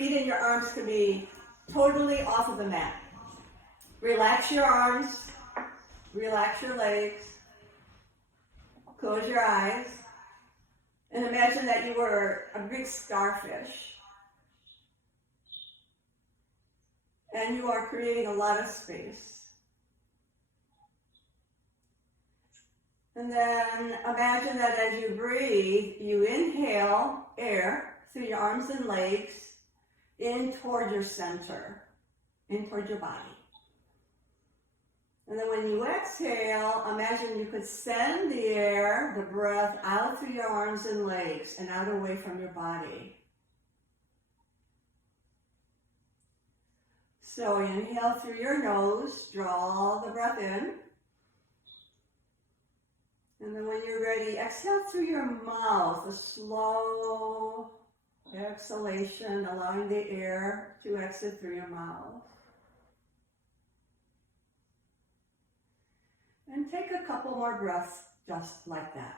feet and your arms can be totally off of the mat. Relax your arms, relax your legs, close your eyes, and imagine that you were a big starfish. And you are creating a lot of space. And then imagine that as you breathe, you inhale air through your arms and legs in toward your center, in toward your body. And then when you exhale, imagine you could send the air, the breath, out through your arms and legs and out away from your body. So inhale through your nose, draw the breath in. And then when you're ready, exhale through your mouth, a slow exhalation, allowing the air to exit through your mouth. And take a couple more breaths just like that.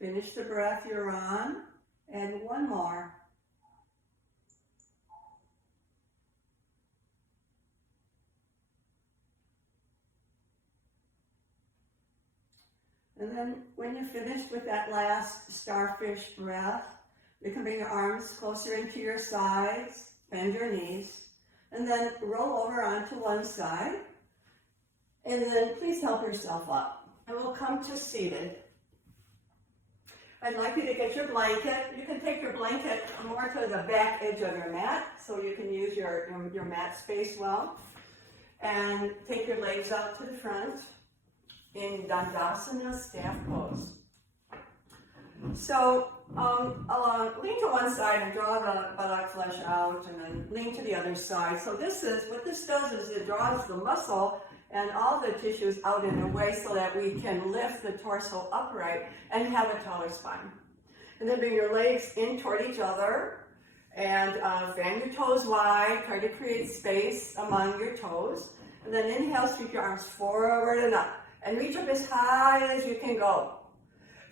Finish the breath you're on, and one more. And then when you're finished with that last starfish breath, you can bring your arms closer into your sides, bend your knees, and then roll over onto one side. And then please help yourself up. And we'll come to seated. I'd like you to get your blanket. You can take your blanket more to the back edge of your mat so you can use your mat space well. And take your legs out to the front in Dandasana staff pose. So lean to one side and draw the buttock flesh out, and then lean to the other side. So what this does is it draws the muscle and all the tissues out in a way so that we can lift the torso upright and have a taller spine. And then bring your legs in toward each other and fan your toes wide. Try to create space among your toes. And then inhale, sweep your arms forward and up. And reach up as high as you can go.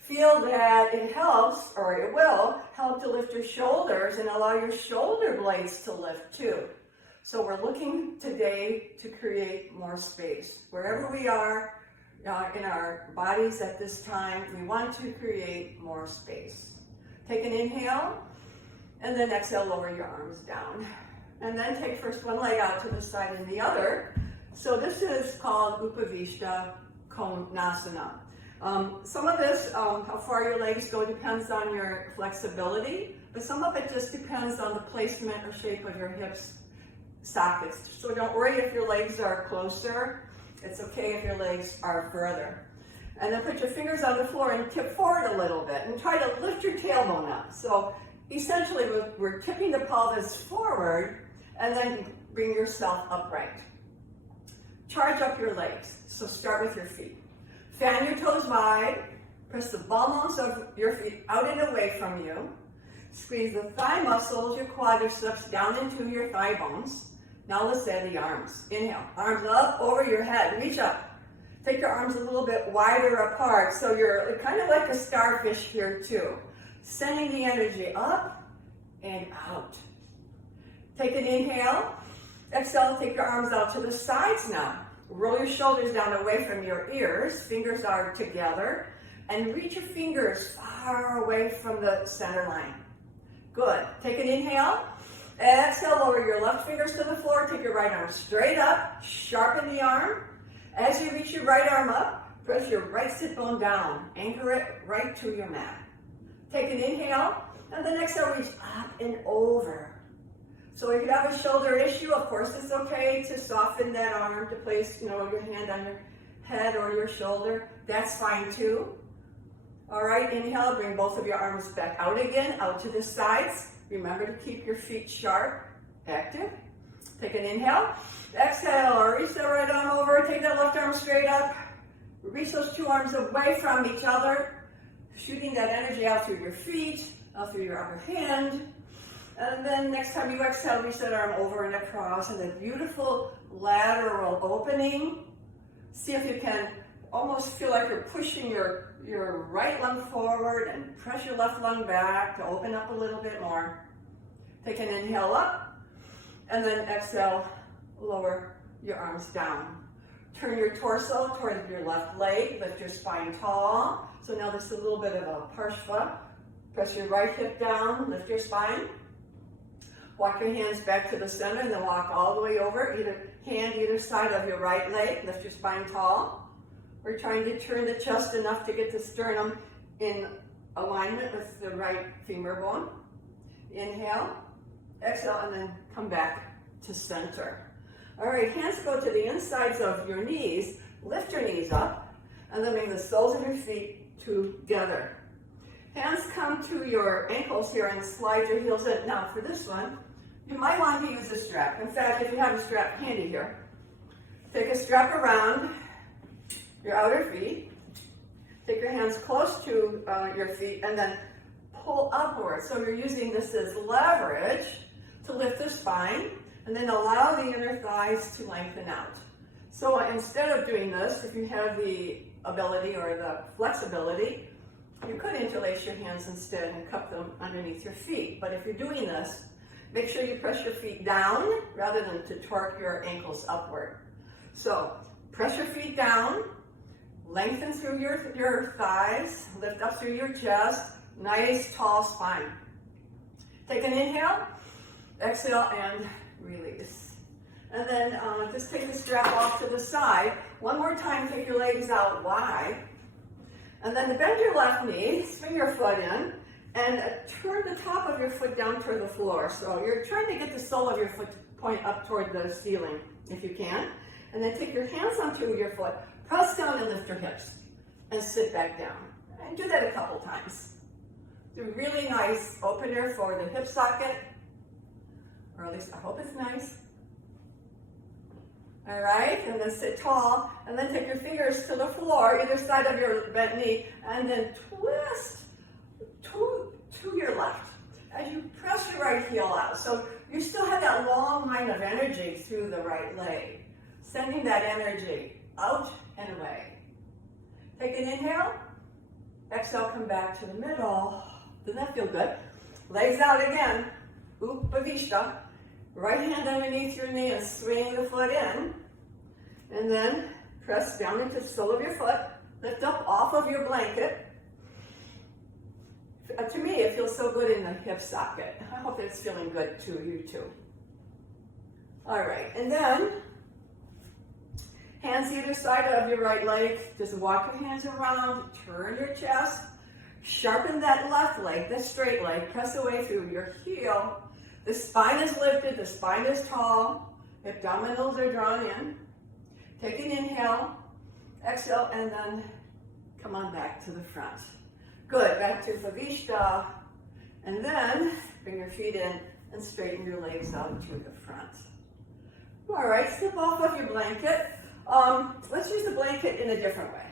Feel that it helps, or it will, help to lift your shoulders and allow your shoulder blades to lift too. So we're looking today to create more space. Wherever we are in our bodies at this time, we want to create more space. Take an inhale, and then exhale, lower your arms down. And then take first one leg out to the side and the other. So this is called Upavishta Konasana. Some of this, how far your legs go, depends on your flexibility, but some of it just depends on the placement or shape of your hips sockets. So don't worry if your legs are closer. It's okay if your legs are further. And then put your fingers on the floor and tip forward a little bit and try to lift your tailbone up. So essentially we're tipping the pelvis forward and then bring yourself upright. Charge up your legs. So start with your feet. Fan your toes wide. Press the ball bones of your feet out and away from you. Squeeze the thigh muscles, your quadriceps, down into your thigh bones. Now let's add the arms. Inhale, arms up over your head, reach up. Take your arms a little bit wider apart, so you're kind of like a starfish here too. Sending the energy up and out. Take an inhale. Exhale, take your arms out to the sides now. Roll your shoulders down away from your ears, fingers are together, and reach your fingers far away from the center line. Good. Take an inhale. Exhale, lower your left fingers to the floor. Take your right arm straight up. Sharpen the arm. As you reach your right arm up, press your right sit bone down. Anchor it right to your mat. Take an inhale, and then exhale, reach up and over. So if you have a shoulder issue, of course it's okay to soften that arm, to place, your hand on your head or your shoulder. That's fine too. All right, inhale, bring both of your arms back out again, out to the sides. Remember to keep your feet sharp, active. Take an inhale. Exhale, reach that right arm over, take that left arm straight up. Reach those two arms away from each other, shooting that energy out through your feet, out through your upper hand. And then next time you exhale, reach that arm over and across in a beautiful lateral opening. See if you can almost feel like you're pushing your right lung forward and press your left lung back to open up a little bit more. Take an inhale up, and then exhale, lower your arms down. Turn your torso towards your left leg, lift your spine tall. So now there's a little bit of a parshva. Press your right hip down, lift your spine. Walk your hands back to the center and then walk all the way over, either side of your right leg, lift your spine tall. We're trying to turn the chest enough to get the sternum in alignment with the right femur bone. Inhale, exhale, and then come back to center. All right, hands go to the insides of your knees. Lift your knees up, and then bring the soles of your feet together. Hands come to your ankles here and slide your heels in. Now, for this one, you might want to use a strap. In fact, if you have a strap handy here, take a strap around your outer feet. Take your hands close to your feet, and then pull upward. So you're using this as leverage to lift the spine, and then allow the inner thighs to lengthen out. So instead of doing this, if you have the ability or the flexibility, you could interlace your hands instead and cup them underneath your feet. But if you're doing this, make sure you press your feet down rather than to torque your ankles upward. So press your feet down, lengthen through your thighs, lift up through your chest, nice tall spine. Take an inhale, exhale, and release. And then just take the strap off to the side. One more time, take your legs out wide. And then bend your left knee, swing your foot in, and turn the top of your foot down toward the floor. So you're trying to get the sole of your foot to point up toward the ceiling, if you can. And then take your hands onto your foot, press down and lift your hips, and sit back down. And do that a couple times. Do really nice opener for the hip socket, or at least I hope it's nice. All right, and then sit tall, and then take your fingers to the floor, either side of your bent knee, and then twist to your left as you press your right heel out. So you still have that long line of energy through the right leg, sending that energy out and away. Take an inhale, exhale, come back to the middle. Doesn't that feel good? Legs out again, Upavishta. Right hand underneath your knee and swing the foot in. And then press down into the sole of your foot. Lift up off of your blanket. To me, it feels so good in the hip socket. I hope it's feeling good to you too. All right, and then hands either side of your right leg. Just walk your hands around, turn your chest, sharpen that left leg, that straight leg. Press away through your heel. The spine is lifted, the spine is tall, abdominals are drawn in. Take an inhale, exhale, and then come on back to the front. Good, back to Upavishta. And then bring your feet in and straighten your legs out to the front. All right, slip off of your blanket. Let's use the blanket in a different way.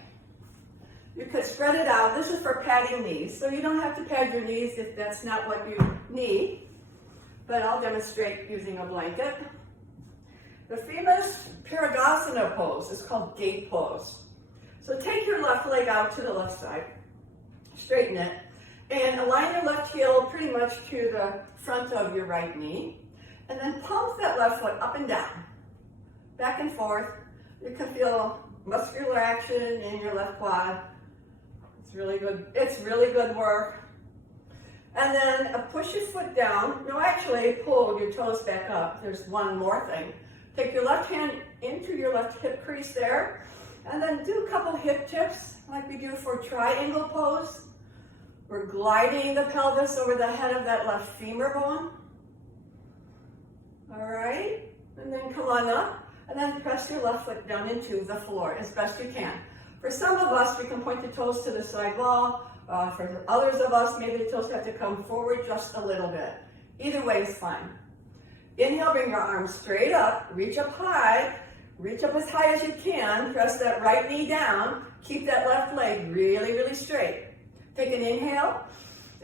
You could spread it out. This is for padding knees, so you don't have to pad your knees if that's not what you need. But I'll demonstrate using a blanket. The famous Parigasana pose is called gate pose. So take your left leg out to the left side, straighten it, and align your left heel pretty much to the front of your right knee. And then pump that left foot up and down, back and forth. You can feel muscular action in your left quad. It's really good. It's really good work. And then push your foot down. No, actually pull your toes back up. There's one more thing. Take your left hand into your left hip crease there. And then do a couple hip tips like we do for triangle pose. We're gliding the pelvis over the head of that left femur bone. All right. And then come on up. And then press your left foot down into the floor as best you can. For some of us, we can point the toes to the side wall. For others of us, maybe the toes have to come forward just a little bit. Either way is fine. Inhale, bring your arms straight up, reach up high, Reach up as high as you can. Press that right knee down. Keep that left leg really, really straight. Take an inhale.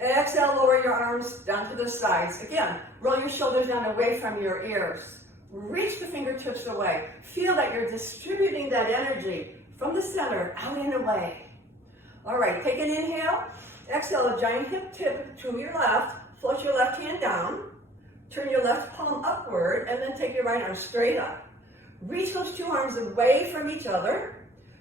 Exhale, lower your arms down to the sides. Again, roll your shoulders down away from your ears. Reach the fingertips away. Feel that you're distributing that energy from the center out and away. All right, take an inhale. Exhale, a giant hip tip to your left. Float your left hand down. Turn your left palm upward, and then take your right arm straight up. Reach those two arms away from each other.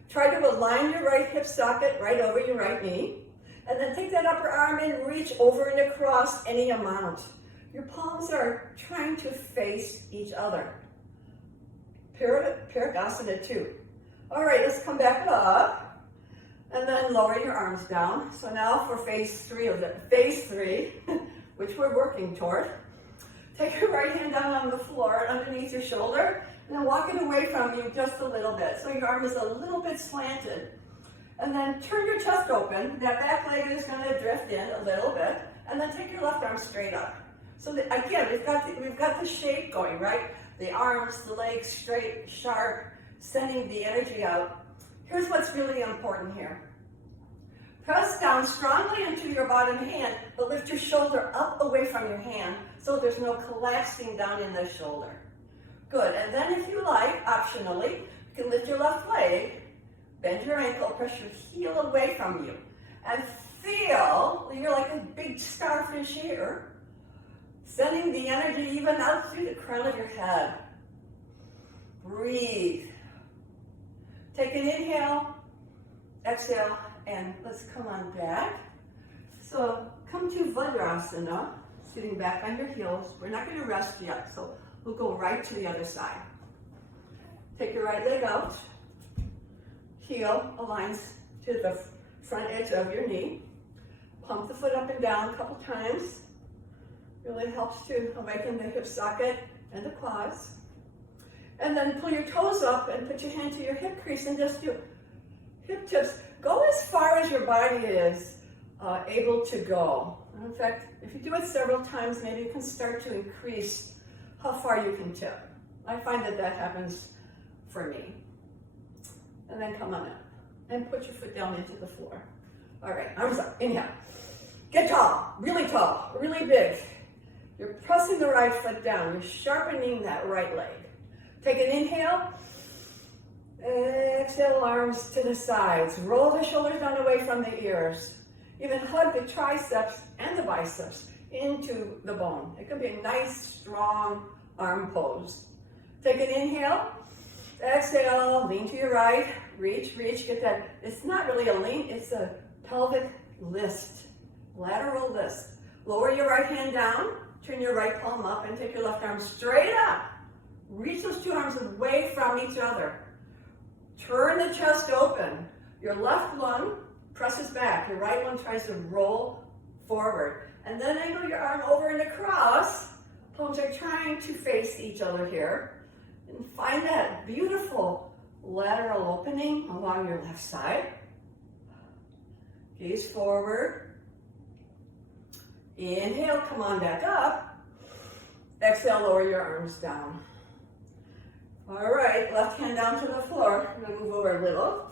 Try to align your right hip socket right over your right knee. And then take that upper arm and reach over and across any amount. Your palms are trying to face each other. Parigasana 2. All right, let's come back up. And then lower your arms down. So now for phase 3 of it. Phase 3, which we're working toward. Take your right hand down on the floor underneath your shoulder. And then walk it away from you just a little bit. So your arm is a little bit slanted. And then turn your chest open. That back leg is going to drift in a little bit. And then take your left arm straight up. So that, again, we've got the shape going, right? The arms, the legs straight, sharp, sending the energy out. Here's what's really important here. Press down strongly into your bottom hand, but lift your shoulder up away from your hand so there's no collapsing down in the shoulder. Good. And then if you like, optionally, you can lift your left leg, bend your ankle, press your heel away from you, and feel you're like a big starfish here, sending the energy even out through the crown of your head. Breathe. Take an inhale, exhale, and let's come on back. So come to Vajrasana, sitting back on your heels. We're not going to rest yet, so we'll go right to the other side. Take your right leg out. Heel aligns to the front edge of your knee. Pump the foot up and down a couple times. Really helps to awaken the hip socket and the quads. And then pull your toes up and put your hand to your hip crease and just do hip tips. Go as far as your body is able to go. In fact, if you do it several times, maybe you can start to increase how far you can tip. I find that that happens for me. And then come on up and put your foot down into the floor. All right, arms up, inhale. Get tall, really big. You're pressing the right foot down. You're sharpening that right leg. Take an inhale. Exhale, arms to the sides. Roll the shoulders down away from the ears. Even hug the triceps and the biceps into the bone. It can be a nice, strong arm pose. Take an inhale. Exhale, lean to your right. Reach, get that. It's not really a lean, it's a pelvic list, lateral list. Lower your right hand down, turn your right palm up, and take your left arm straight up. Reach those two arms away from each other. Turn the chest open. Your left lung presses back. Your right one tries to roll forward. And then angle your arm over and across. Palms are trying to face each other here. And find that beautiful lateral opening along your left side. Gaze forward. Inhale, come on back up. Exhale, lower your arms down. All right, left hand down to the floor. I'm going to move over a little.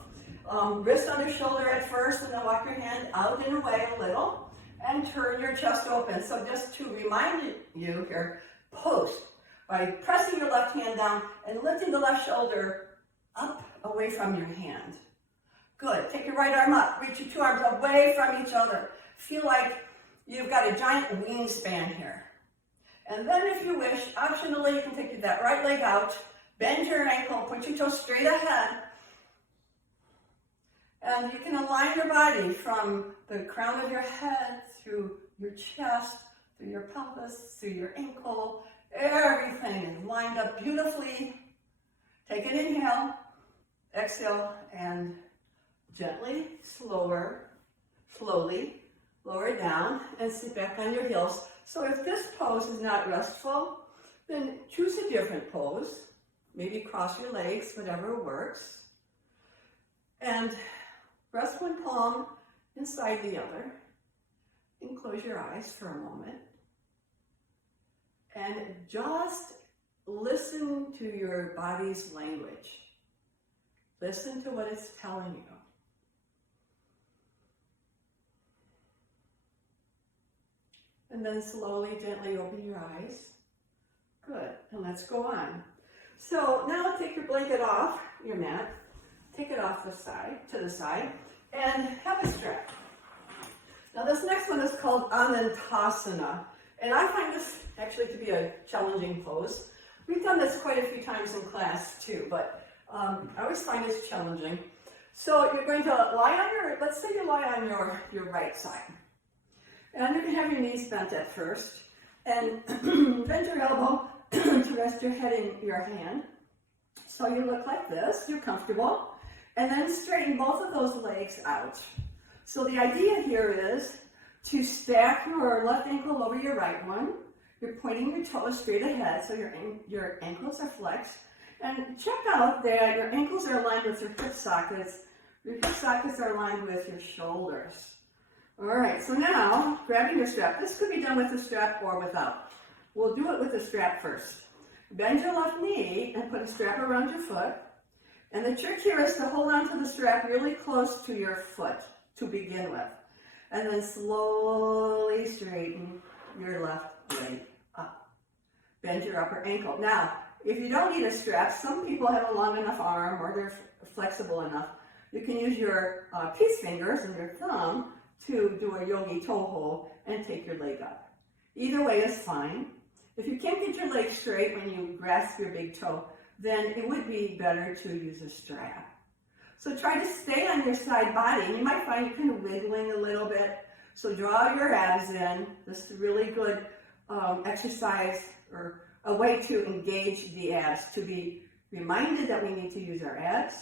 Wrist under shoulder at first, and then walk your hand out and away a little. And turn your chest open. So just to remind you here, post by pressing your left hand down and lifting the left shoulder up away from your hand. Good. Take your right arm up. Reach your two arms away from each other. Feel like you've got a giant wingspan here. And then if you wish, optionally, you can take that right leg out, bend your ankle, put your toes straight ahead, and you can align your body from the crown of your head through your chest, through your pelvis, through your ankle. Everything is lined up beautifully. Take an inhale, exhale, and gently, slowly, lower down and sit back on your heels. So if this pose is not restful, then choose a different pose. Maybe cross your legs, whatever works. And rest one palm inside the other. And close your eyes for a moment. And just listen to your body's language. Listen to what it's telling you. And then slowly, gently open your eyes. Good, and let's go on. So now take your blanket off your mat, take it off to the side, and have a stretch. Now this next one is called Anantasana, and I find this actually to be a challenging pose. We've done this quite a few times in class too, but I always find this challenging. So you're going to lie on let's say you lie on your right side. And you can have your knees bent at first, and bend your elbow to rest your head in your hand. So you look like this, you're comfortable, and then straighten both of those legs out. So the idea here is to stack your left ankle over your right one. You're pointing your toes straight ahead, so your ankles are flexed. And check out that your ankles are aligned with your hip sockets. Your hip sockets are aligned with your shoulders. All right, so now, grabbing your strap. This could be done with a strap or without. We'll do it with a strap first. Bend your left knee and put a strap around your foot. And the trick here is to hold on to the strap really close to your foot to begin with. And then slowly straighten your left leg up. Bend your upper ankle. Now, if you don't need a strap, some people have a long enough arm or they're flexible enough. You can use your peace fingers and your thumb to do a yogi toe hold and take your leg up. Either way is fine. If you can't get your leg straight when you grasp your big toe, then it would be better to use a strap. So try to stay on your side body, and you might find you're kind of wiggling a little bit. So draw your abs in. This is a really good exercise or a way to engage the abs, to be reminded that we need to use our abs.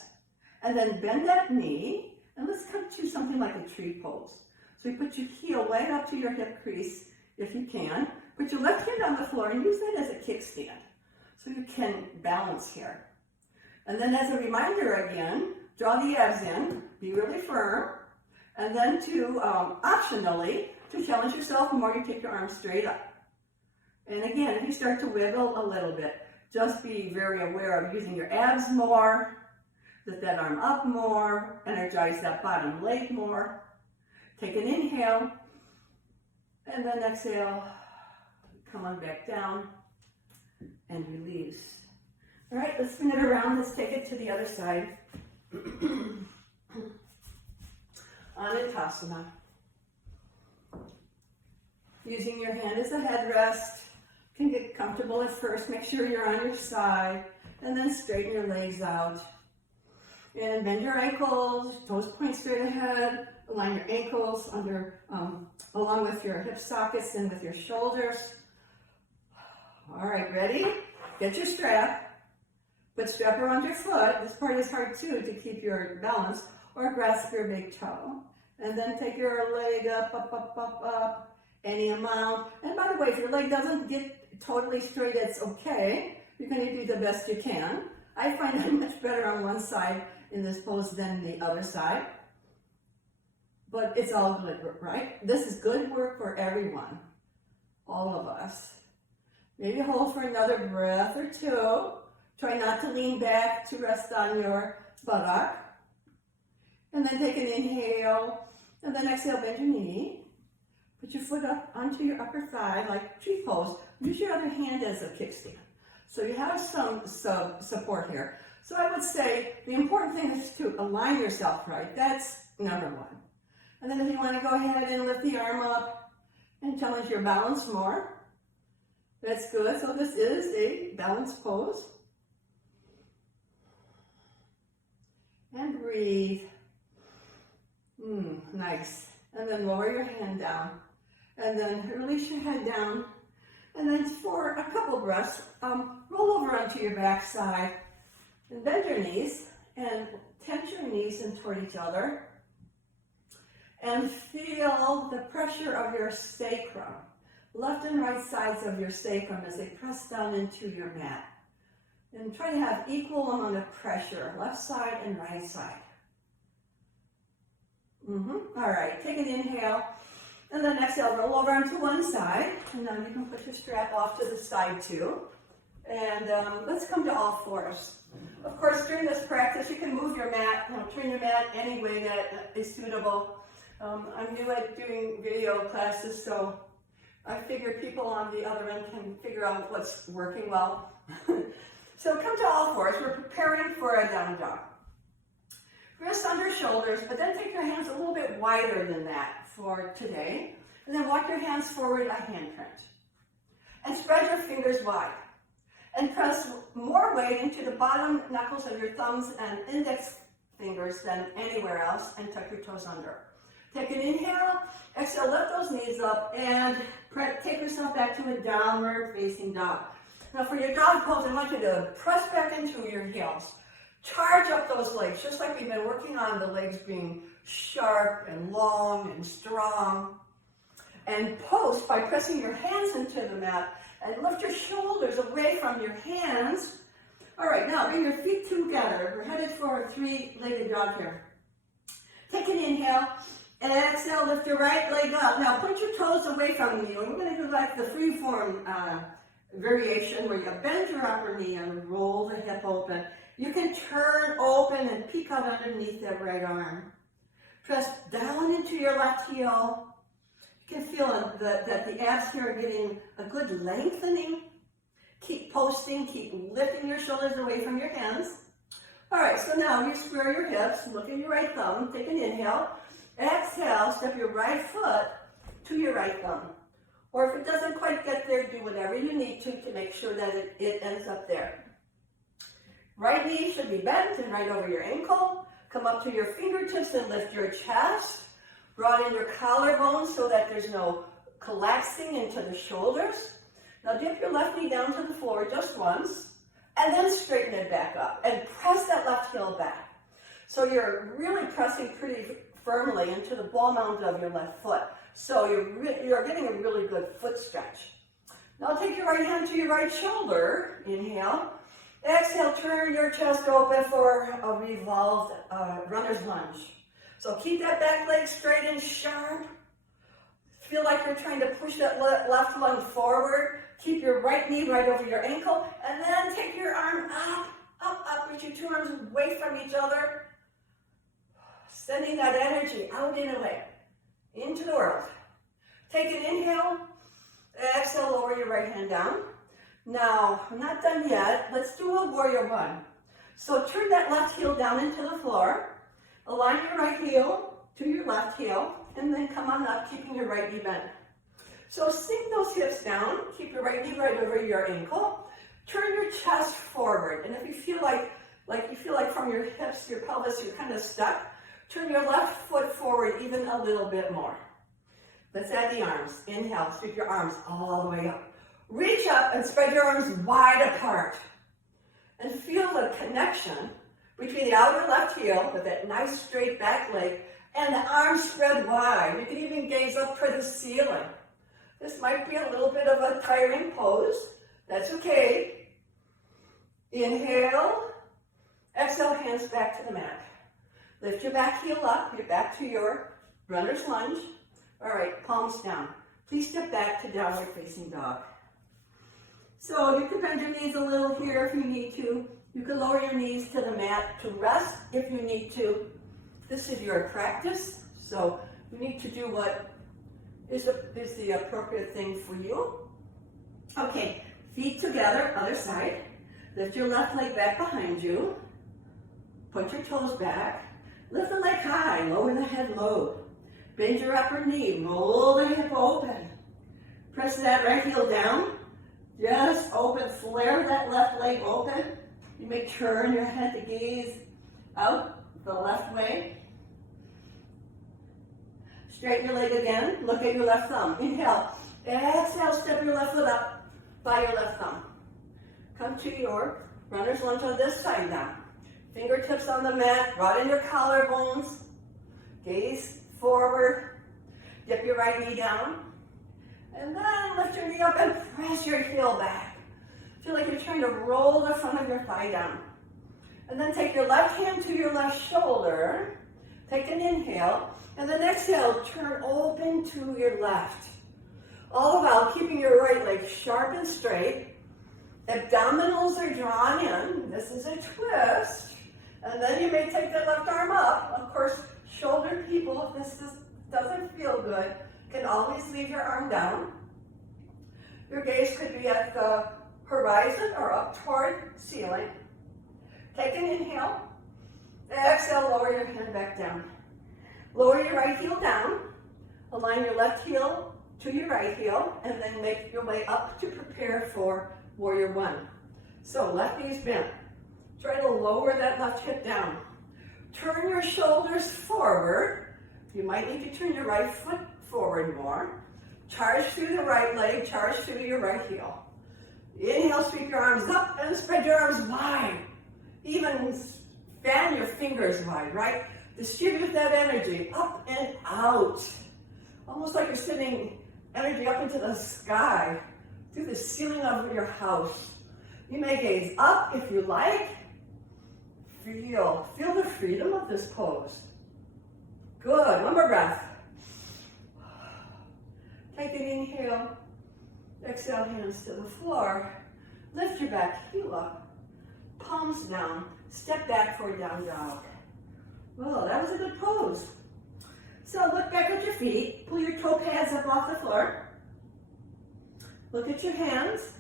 And then bend that knee, and let's come to something like a tree pose. So you put your heel right up to your hip crease, if you can. Put your left hand on the floor and use that as a kickstand, so you can balance here. And then as a reminder again, draw the abs in, be really firm, and then to, optionally, to challenge yourself more, you take your arms straight up. And again, if you start to wiggle a little bit, just be very aware of using your abs more, lift that arm up more, energize that bottom leg more. Take an inhale, and then exhale, come on back down, and release. All right, let's spin it around, let's take it to the other side. Anantasana. Using your hand as a headrest, you can get comfortable at first, make sure you're on your side, and then straighten your legs out. And bend your ankles, toes point straight ahead, align your ankles along with your hip sockets and with your shoulders. All right, ready? Get your strap. Put strap around your foot. This part is hard too, to keep your balance, or grasp your big toe. And then take your leg up, any amount. And by the way, if your leg doesn't get totally straight, it's okay. You're going to do the best you can. I find I'm much better on one side in this pose than the other side. But it's all good work, right? This is good work for everyone, all of us. Maybe hold for another breath or two. Try not to lean back to rest on your buttock. And then take an inhale, and then exhale, bend your knee. Put your foot up onto your upper thigh like tree pose. Use your other hand as a kickstand. So you have some support here. So I would say the important thing is to align yourself right. That's number one. And then if you want to go ahead and lift the arm up and challenge your balance more, that's good. So this is a balance pose. And breathe. Nice. And then lower your hand down. And then release your head down. And then for a couple breaths, roll over onto your back side and bend your knees and tense your knees in toward each other. And feel the pressure of your sacrum, left and right sides of your sacrum as they press down into your mat. And try to have equal amount of pressure, left side and right side. All right, take an inhale. And then exhale, roll over onto one side. And now you can put your strap off to the side too. And let's come to all fours. Of course, during this practice, you can move your mat, turn your mat any way that is suitable. I'm new at doing video classes, so I figure people on the other end can figure out what's working well. So come to all fours. We're preparing for a down dog. Wrists under shoulders, but then take your hands a little bit wider than that for today. And then walk your hands forward a handprint. And spread your fingers wide. And press more weight into the bottom knuckles of your thumbs and index fingers than anywhere else, and tuck your toes under. Take an inhale, exhale, lift those knees up, and take yourself back to a downward facing dog. Now for your dog pose, I want you to press back into your heels. Charge up those legs, just like we've been working on the legs being sharp and long and strong. And post by pressing your hands into the mat and lift your shoulders away from your hands. All right, now bring your feet together. We're headed for a three-legged dog here. Take an inhale and exhale, lift your right leg up. Now put your toes away from you. And we're going to do like the free-form variation where you bend your upper knee and roll the hip open. You can turn open and peek out underneath that right arm. Press down into your left heel. You can feel that the abs here are getting a good lengthening. Keep posting, keep lifting your shoulders away from your hands. All right, so now you square your hips, look at your right thumb, take an inhale. Exhale, step your right foot to your right thumb. Or if it doesn't quite get there, do whatever you need to make sure that it ends up there. Right knee should be bent and right over your ankle. Come up to your fingertips and lift your chest. Broaden your collarbone so that there's no collapsing into the shoulders. Now dip your left knee down to the floor just once, and then straighten it back up, and press that left heel back. So you're really pressing pretty firmly into the ball mount of your left foot. So you're getting a really good foot stretch. Now take your right hand to your right shoulder, inhale. Exhale, turn your chest open for a revolved runner's lunge. So keep that back leg straight and sharp. Feel like you're trying to push that left lung forward. Keep your right knee right over your ankle, and then take your arm up with your two arms away from each other. Sending that energy out and away, into the world. Take an inhale, exhale, lower your right hand down. Now, I'm not done yet. Let's do a warrior one. So turn that left heel down into the floor. Align your right heel to your left heel, and then come on up, keeping your right knee bent. So sink those hips down, keep your right knee right over your ankle. Turn your chest forward, and if you feel like from your hips, your pelvis, you're kind of stuck, turn your left foot forward even a little bit more. Let's add the arms. Inhale, sweep your arms all the way up. Reach up and spread your arms wide apart. And feel the connection between the outer left heel with that nice straight back leg and the arms spread wide. You can even gaze up toward the ceiling. This might be a little bit of a tiring pose. That's okay. Inhale. Exhale, hands back to the mat. Lift your back heel up. You're back to your runner's lunge. All right, palms down. Please step back to downward facing dog. So you can bend your knees a little here if you need to. You can lower your knees to the mat to rest if you need to. This is your practice, so you need to do what is the appropriate thing for you. Okay, feet together, other side. Lift your left leg back behind you. Put your toes back. Lift the leg high, lower the head low. Bend your upper knee, roll the hip open. Press that right heel down. Just open, flare that left leg open. You may turn your head to gaze out the left way. Straighten your leg again. Look at your left thumb. Inhale. Exhale, step your left foot up by your left thumb. Come to your runner's lunge on this side now. Fingertips on the mat. Broaden your collarbones. Gaze forward. Dip your right knee down. And then lift your knee up and press your heel back. Feel like you're trying to roll the front of your thigh down. And then take your left hand to your left shoulder. Take an inhale. And then exhale, turn open to your left. All the while keeping your right leg sharp and straight. Abdominals are drawn in. This is a twist. And then you may take the left arm up. Of course, shoulder people, if this doesn't feel good, can always leave your arm down. Your gaze could be at the horizon or up toward ceiling. Take an inhale. Exhale, lower your hand back down. Lower your right heel down. Align your left heel to your right heel, and then make your way up to prepare for Warrior One. So left knee's bent. Try to lower that left hip down. Turn your shoulders forward. You might need to turn your right foot forward more. Charge through the right leg, charge through your right heel. Inhale, sweep your arms up and spread your arms wide. Even fan your fingers wide, right? Distribute that energy up and out. Almost like you're sending energy up into the sky, through the ceiling of your house. You may gaze up if you like. Feel the freedom of this pose. Good, one more breath. Take an inhale. Exhale, hands to the floor. Lift your back heel up. Palms down. Step back for down dog. Well, that was a good pose. So look back at your feet. Pull your toe pads up off the floor. Look at your hands.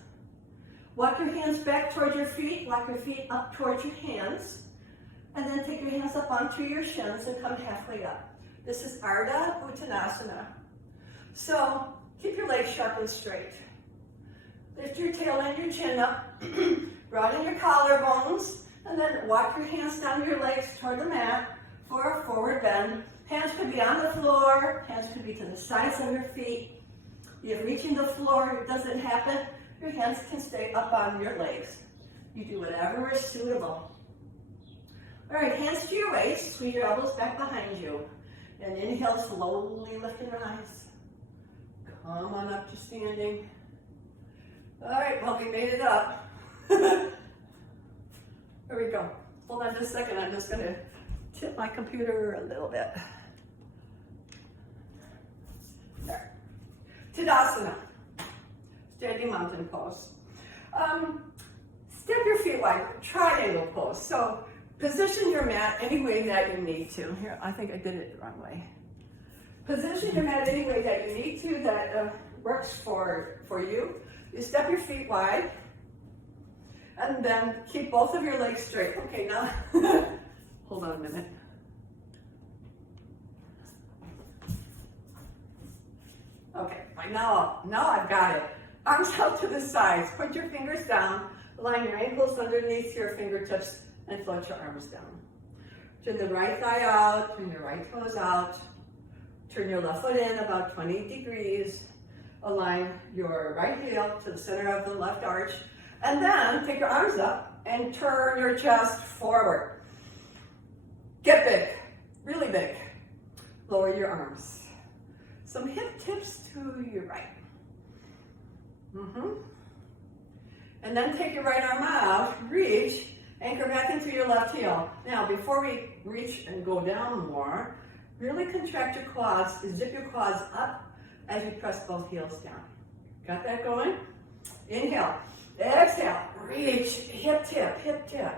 Walk your hands back towards your feet. Walk your feet up towards your hands. And then take your hands up onto your shins and come halfway up. This is Ardha Uttanasana. So keep your legs sharp and straight. Lift your tail and your chin up. Broaden your collarbones. And then walk your hands down your legs toward the mat for a forward bend. Hands could be on the floor. Hands could be to the sides of your feet. If reaching the floor doesn't happen, your hands can stay up on your legs. You do whatever is suitable. All right, hands to your waist. Squeeze your elbows back behind you. And inhale, slowly lift and rise. Come on up to standing. All right, well, we made it up. Here we go. Hold on just a second. I'm just going to tip my computer a little bit. There. Tadasana. Standing mountain pose. Step your feet wide. Triangle pose. So position your mat any way that you need to. Here, I think I did it the wrong way. Position your mat any way that you need to that works for you. You step your feet wide. And then keep both of your legs straight. Okay, now, hold on a minute. Okay, now I've got it. Arms out to the sides. Point your fingers down. Align your ankles underneath your fingertips and float your arms down. Turn the right thigh out. Turn your right toes out. Turn your left foot in about 20 degrees. Align your right heel to the center of the left arch. And then take your arms up and turn your chest forward. Get big, really big. Lower your arms. Some hip tips to your right. And then take your right arm out, reach, anchor back into your left heel. Now, before we reach and go down more, really contract your quads, zip your quads up as you press both heels down. Got that going? Inhale. Exhale, reach, hip tip, hip tip.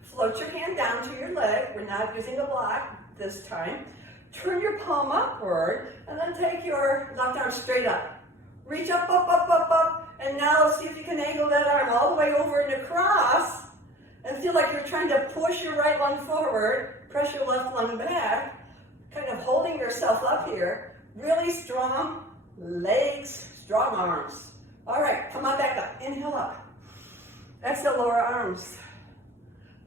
Float your hand down to your leg. We're not using a block this time. Turn your palm upward, and then take your left arm straight up. Reach up, up, up, up, up, and now see if you can angle that arm all the way over and across, and feel like you're trying to push your right lung forward, press your left lung back, kind of holding yourself up here. Really strong legs, strong arms. All right, come on back up. Inhale up. Exhale, lower arms.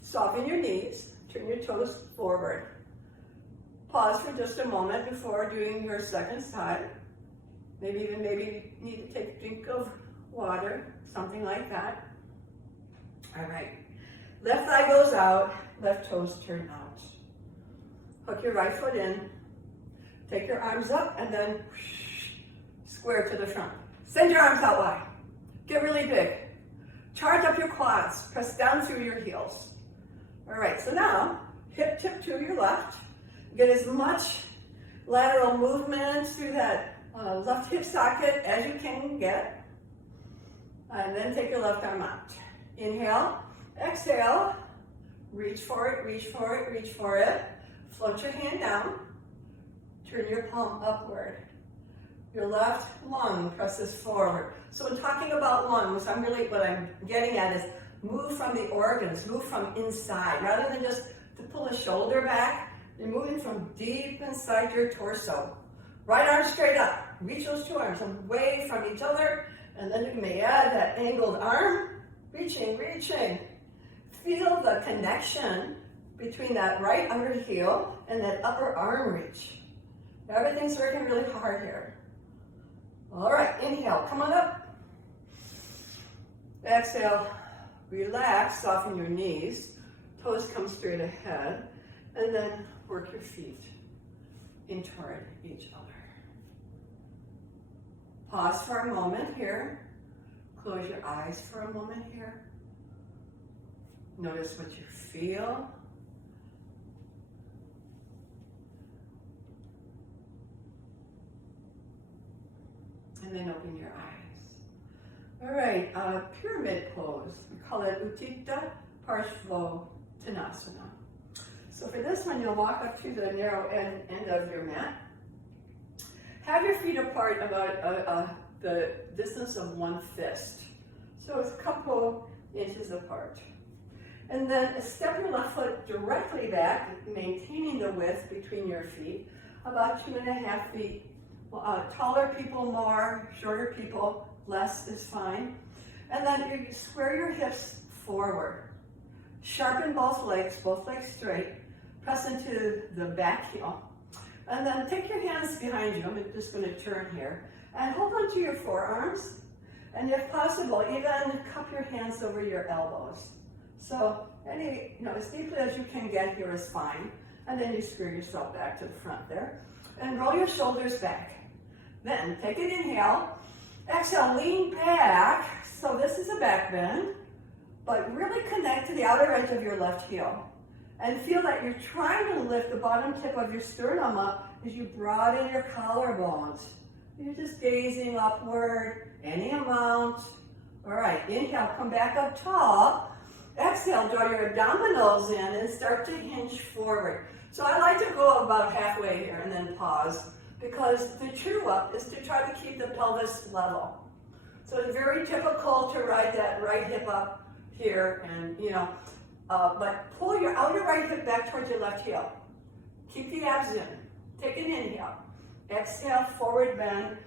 Soften your knees. Turn your toes forward. Pause for just a moment before doing your second side. Maybe you need to take a drink of water, something like that. All right. Left thigh goes out. Left toes turn out. Hook your right foot in. Take your arms up and then square to the front. Send your arms out wide. Get really big. Charge up your quads. Press down through your heels. All right, so now, hip tip to your left. Get as much lateral movement through that left hip socket as you can get. And then take your left arm out. Inhale, exhale, reach for it, reach for it, reach for it. Float your hand down, turn your palm upward. Your left lung presses forward. So in talking about lungs, what I'm getting at is move from the organs, move from inside. Rather than just to pull the shoulder back, you're moving from deep inside your torso. Right arm straight up. Reach those two arms away from each other. And then you may add that angled arm. Reaching, reaching. Feel the connection between that right under heel and that upper arm reach. Everything's working really hard here. All right, inhale, come on up. Exhale, relax, soften your knees. Toes come straight ahead. And then work your feet in toward each other. Pause for a moment here. Close your eyes for a moment here. Notice what you feel. And then open your eyes. All right, pyramid pose. We call it Utthita Parshvottanasana. So for this one, you'll walk up to the narrow end of your mat. Have your feet apart about the distance of one fist. So it's a couple inches apart. And then step your left foot directly back, maintaining the width between your feet, about 2.5 feet. Taller people more, shorter people less is fine. And then you square your hips forward. Sharpen both legs straight. Press into the back heel. And then take your hands behind you. I'm just going to turn here. And hold on to your forearms. And if possible, even cup your hands over your elbows. So as deeply as you can get here is fine. And then you screw yourself back to the front there. And roll your shoulders back. Then take an inhale. Exhale, lean back. So this is a back bend. But really connect to the outer edge of your left heel. And feel that you're trying to lift the bottom tip of your sternum up as you broaden your collarbones. You're just gazing upward, any amount. All right, inhale, come back up tall. Exhale, draw your abdominals in and start to hinge forward. So I like to go about halfway here and then pause, because the true up is to try to keep the pelvis level. So it's very typical to ride that right hip up here and, but pull your outer right hip back towards your left heel. Keep the abs in. Take an inhale. Exhale, forward bend.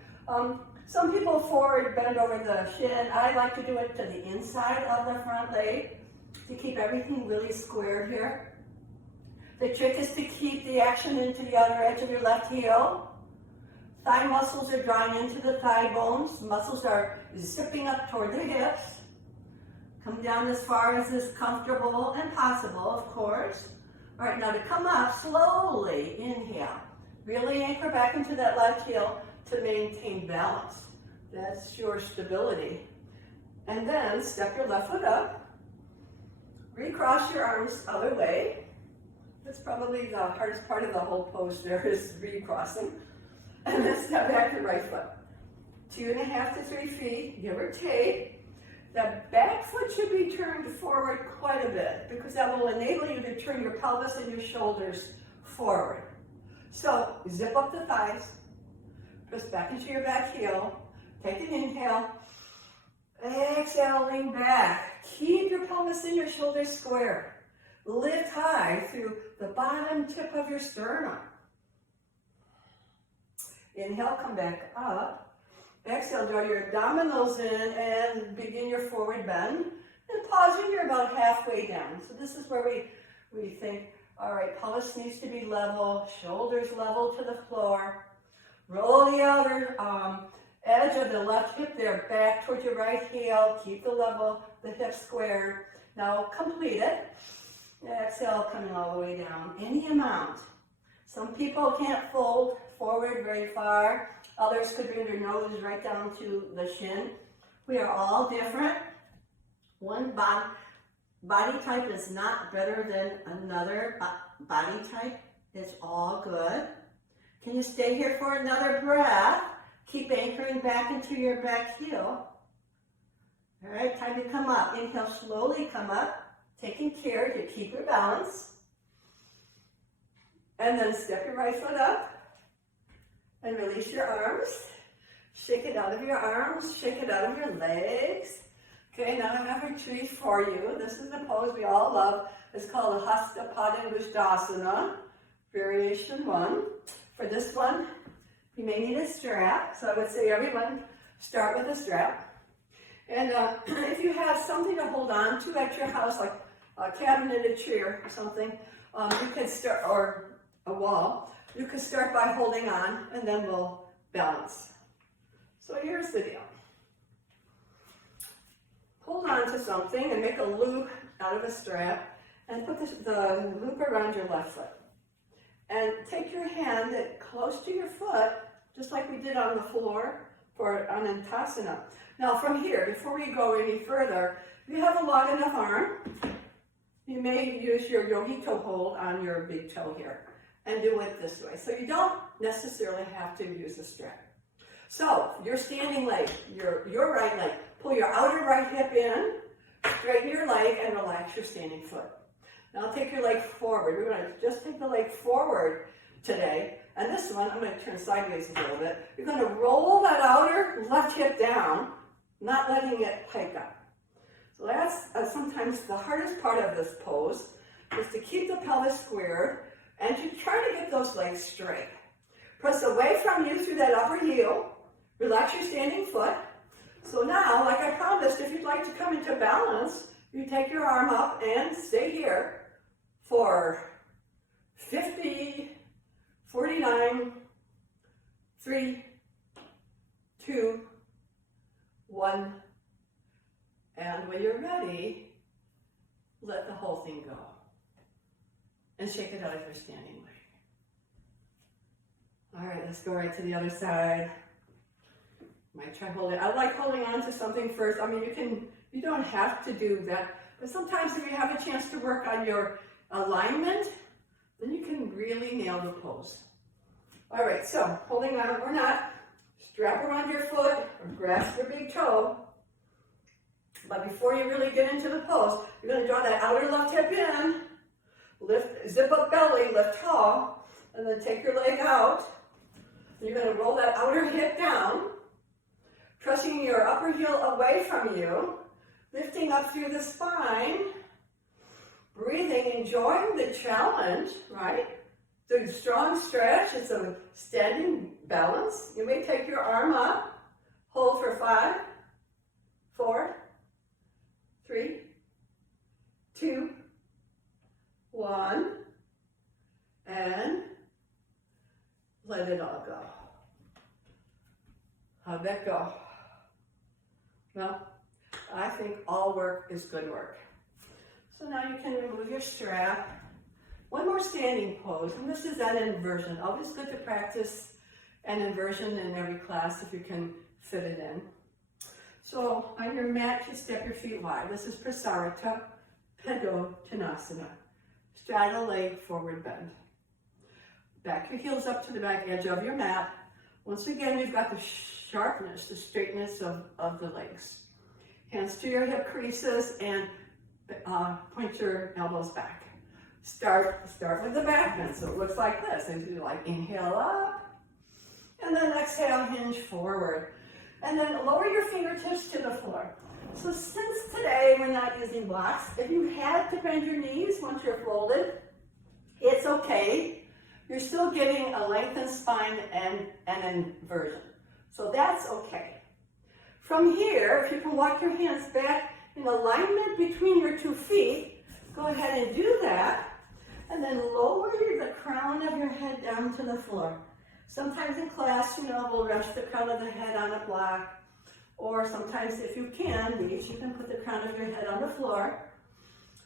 Some people forward bend over the shin. I like to do it to the inside of the front leg to keep everything really squared here. The trick is to keep the action into the outer edge of your left heel. Thigh muscles are drawing into the thigh bones. Muscles are zipping up toward the hips. Come down as far as is comfortable and possible, of course. All right, now to come up slowly, inhale. Really anchor back into that left heel to maintain balance. That's your stability. And then step your left foot up. Recross your arms other way. That's probably the hardest part of the whole pose there is recrossing. And then step back your right foot. 2.5 to 3 feet, give or take. The back foot should be turned forward quite a bit because that will enable you to turn your pelvis and your shoulders forward. So zip up the thighs, press back into your back heel, take an inhale, exhale, lean back. Keep your pelvis and your shoulders square. Lift high through the bottom tip of your sternum. Inhale, come back up. Exhale, draw your abdominals in and begin your forward bend. And pause when you're about halfway down. So this is where we think, all right, pelvis needs to be level, shoulders level to the floor. Roll the outer edge of the left hip there back towards your right heel. Keep the hip squared. Now complete it. Exhale, coming all the way down, any amount. Some people can't fold forward very far. Others could bring their nose right down to the shin. We are all different. One body type is not better than another body type. It's all good. Can you stay here for another breath? Keep anchoring back into your back heel. All right, time to come up. Inhale, slowly come up, taking care to keep your balance. And then step your right foot up and release your arms. Shake it out of your arms, shake it out of your legs. Okay, now I have a treat for you. This is the pose we all love. It's called a Hasta Padangusthasana, variation 1. For this one, you may need a strap. So I would say everyone start with a strap. And if you have something to hold on to at your house, like a cabinet, a chair, or something, you could start, or a wall, you could start by holding on, and then we'll balance. So here's the deal. Hold on to something and make a loop out of a strap, and put the loop around your left foot. And take your hand close to your foot, just like we did on the floor for Anantasana. Now from here, before we go any further, if you have a long enough arm, you may use your yogi toe hold on your big toe here and do it this way. So you don't necessarily have to use a strap. So your standing leg, your right leg, pull your outer right hip in, straighten your leg, and relax your standing foot. Now take your leg forward. We're going to just take the leg forward today. And this one, I'm going to turn sideways a little bit. You're going to roll that outer left hip down, not letting it hike up. So that's sometimes the hardest part of this pose, is to keep the pelvis squared and to try to get those legs straight. Press away from you through that upper heel. Relax your standing foot. So now, like I promised, if you'd like to come into balance, you take your arm up and stay here for 50, 49, 3, 2, 1. And when you're ready, let the whole thing go. And shake it out of your standing leg. All right, let's go right to the other side. Might try holding. I like holding on to something first. I mean, you don't have to do that, but sometimes if you have a chance to work on your alignment, then you can really nail the pose. All right, so holding on or not, strap around your foot or grasp your big toe. But before you really get into the pose, you're going to draw that outer left hip in, lift, zip up belly, lift tall, and then take your leg out. You're going to roll that outer hip down, pressing your upper heel away from you, lifting up through the spine, breathing, enjoying the challenge, right? The strong stretch, it's a standing balance. You may take your arm up, hold for 5, 4, 3, 2, 1, and let it all go. How'd that go? Well, I think all work is good work. So now you can remove your strap. One more standing pose, and this is an inversion. Always good to practice an inversion in every class if you can fit it in. So on your mat, you step your feet wide. This is Prasarita Padottanasana. Straddle leg, forward bend. Back your heels up to the back edge of your mat. Once again, we've got the sharpness, the straightness of the legs. Hands to your hip creases and point your elbows back. Start with the back bend, so it looks like this. And you like inhale up, and then exhale, hinge forward. And then lower your fingertips to the floor. So since today we're not using blocks, if you had to bend your knees once you're folded, it's okay. You're still getting a lengthened spine and an inversion. So that's okay. From here, if you can walk your hands back in alignment between your 2 feet, go ahead and do that. And then lower the crown of your head down to the floor. Sometimes in class, we'll rest the crown of the head on a block. Or sometimes if you can, you can put the crown of your head on the floor.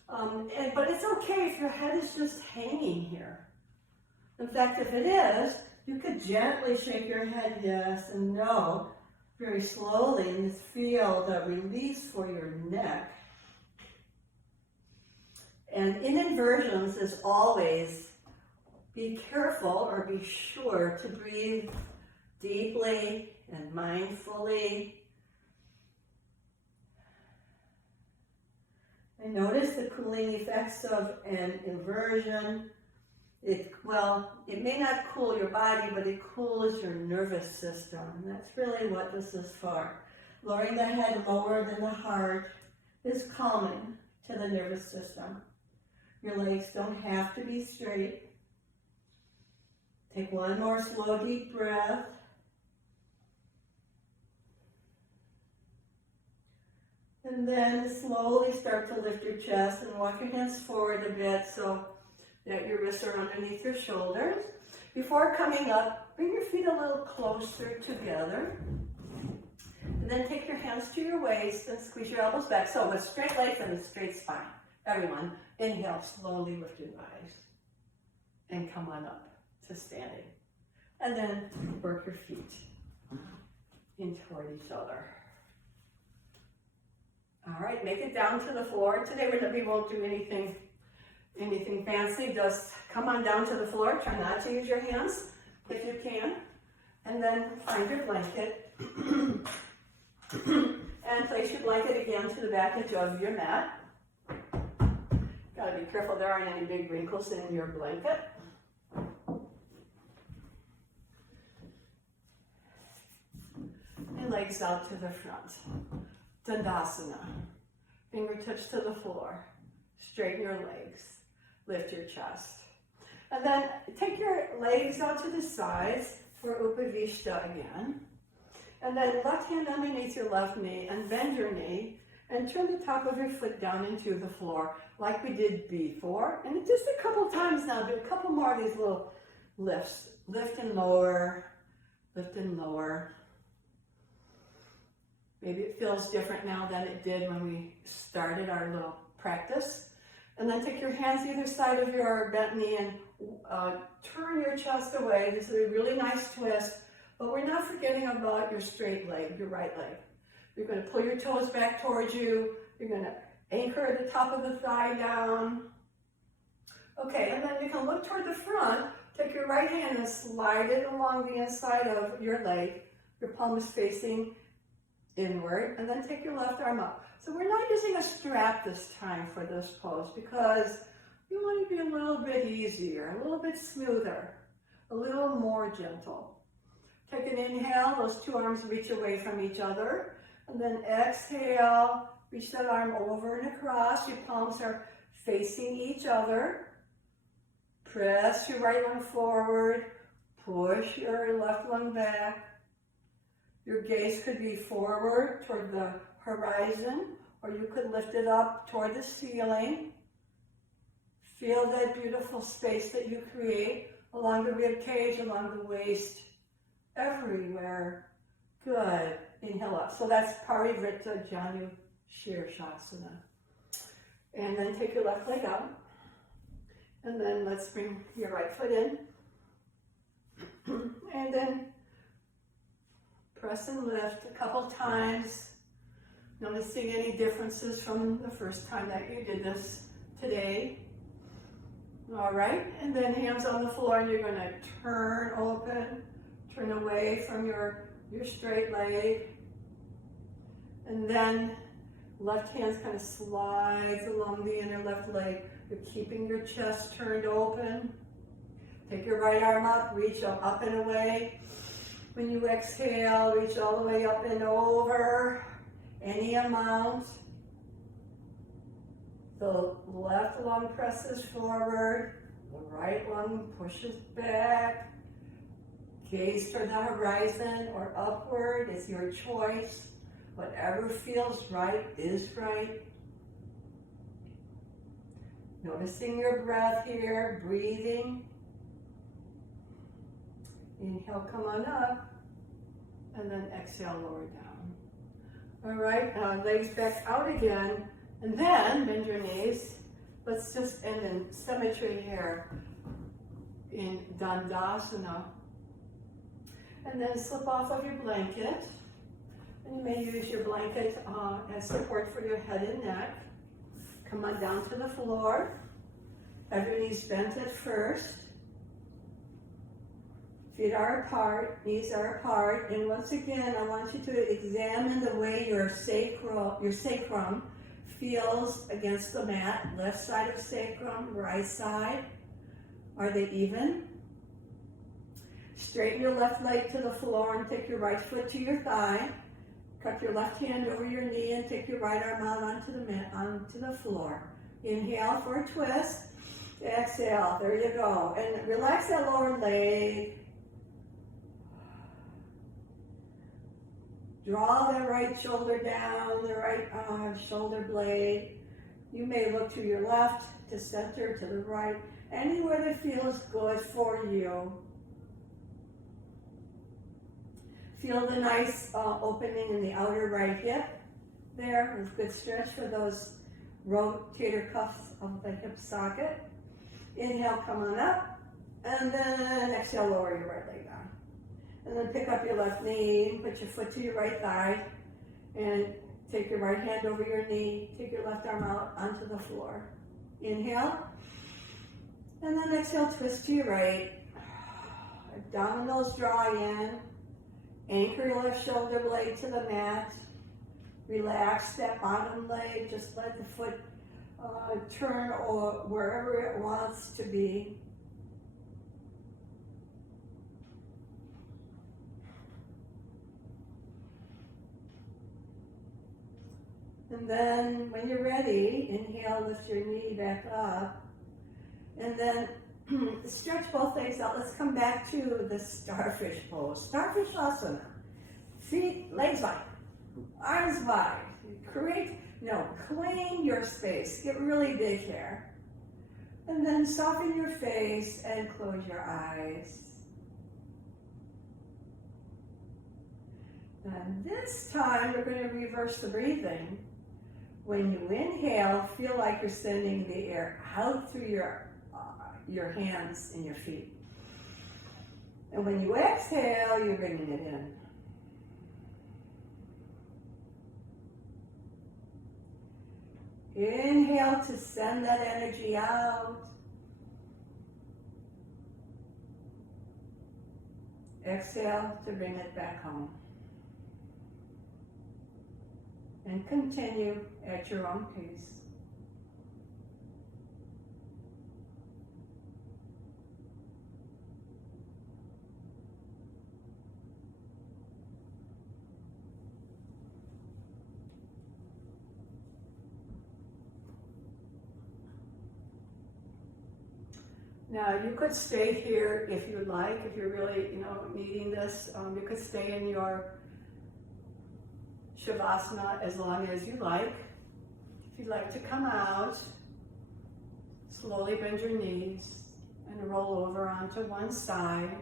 But it's okay if your head is just hanging here. In fact, if it is, you could gently shake your head yes and no very slowly and feel the release for your neck. And in inversions, as always, be careful or be sure to breathe deeply and mindfully. And notice the cooling effects of an inversion. It may not cool your body, but it cools your nervous system. And that's really what this is for. Lowering the head lower than the heart is calming to the nervous system. Your legs don't have to be straight. Take one more slow, deep breath. And then slowly start to lift your chest and walk your hands forward a bit so that your wrists are underneath your shoulders. Before coming up, bring your feet a little closer together. And then take your hands to your waist and squeeze your elbows back. So with straight legs and a straight spine. Everyone, inhale, slowly lift your eyes. And come on up to standing. And then work your feet in toward each other. All right, make it down to the floor. Today we won't do anything fancy. Just come on down to the floor. Try not to use your hands if you can. And then find your blanket. And place your blanket again to the back edge of your mat. Gotta be careful there aren't any big wrinkles in your blanket. And legs out to the front. Dandasana. Fingertips to the floor. Straighten your legs. Lift your chest. And then take your legs out to the sides for Upavishta again. And then left hand underneath your left knee and bend your knee and turn the top of your foot down into the floor like we did before. And just a couple times now, do a couple more of these little lifts. Lift and lower, lift and lower. Maybe it feels different now than it did when we started our little practice. And then take your hands either side of your bent knee and turn your chest away. This is a really nice twist, but we're not forgetting about your straight leg, your right leg. You're going to pull your toes back towards you. You're going to anchor the top of the thigh down. Okay, and then you can look toward the front. Take your right hand and slide it along the inside of your leg. Your palm is facing inward, and then take your left arm up. So we're not using a strap this time for this pose because we want to be a little bit easier, a little bit smoother, a little more gentle. Take an inhale, those two arms reach away from each other, and then exhale, reach that arm over and across. Your palms are facing each other. Press your right lung forward, push your left lung back. Your gaze could be forward toward the horizon, or you could lift it up toward the ceiling. Feel that beautiful space that you create along the rib cage, along the waist, everywhere. Good. Inhale up. So that's Parivritta Janu Shirshasana. And then take your left leg out. And then let's bring your right foot in. And then press and lift a couple times, noticing any differences from the first time that you did this today. All right, and then hands on the floor, and you're going to turn open, turn away from your straight leg, and then left hand kind of slides along the inner left leg. You're keeping your chest turned open. Take your right arm up, reach up and away. When you exhale, reach all the way up and over, any amount. The left lung presses forward, the right lung pushes back. Gaze toward the horizon or upward is your choice. Whatever feels right is right. Noticing your breath here, breathing. Inhale, come on up, and then exhale, lower down. All right, legs back out again, and then bend your knees. Let's just end in symmetry here in Dandasana. And then slip off of your blanket, and you may use your blanket as support for your head and neck. Come on down to the floor. Have your knees bent at first. Feet are apart, knees are apart, and once again, I want you to examine the way your sacrum feels against the mat. Left side of sacrum, right side. Are they even? Straighten your left leg to the floor and take your right foot to your thigh. Cup your left hand over your knee and take your right arm out onto the mat, onto the floor. Inhale for a twist. Exhale. There you go. And relax that lower leg. Draw the right shoulder down, the right shoulder blade. You may look to your left, to center, to the right, anywhere that feels good for you. Feel the nice opening in the outer right hip. There is good stretch for those rotator cuffs of the hip socket. Inhale, come on up, and then exhale, lower your right leg down. And then pick up your left knee, put your foot to your right thigh, and take your right hand over your knee, take your left arm out onto the floor. Inhale, and then exhale, twist to your right. Abdominals draw in. Anchor your left shoulder blade to the mat. Relax that bottom leg, just let the foot turn or wherever it wants to be. And then when you're ready, inhale, lift your knee back up. And then stretch both legs out. Let's come back to the starfish pose. Starfish asana. Feet, legs wide, arms wide. Claim your space. Get really big here. And then soften your face and close your eyes. And this time we're going to reverse the breathing. When you inhale, feel like you're sending the air out through your hands and your feet. And when you exhale, you're bringing it in. Inhale to send that energy out. Exhale to bring it back home. And continue at your own pace. Now you could stay here if you like, if you're really, needing this. You could stay in your Shavasana as long as you like. If you'd like to come out, slowly bend your knees and roll over onto one side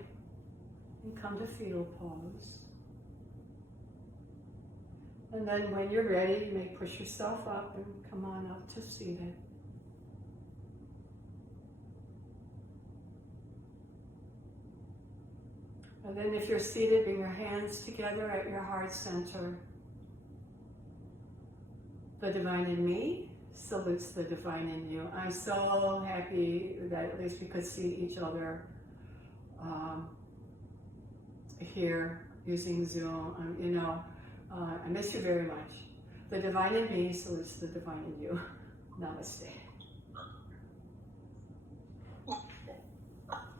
and come to fetal pose. And then when you're ready, you may push yourself up and come on up to seated. And then if you're seated, bring your hands together at your heart center. The divine in me salutes the divine in you. I'm so happy that at least we could see each other here using Zoom. I miss you very much. The divine in me salutes the divine in you. Namaste.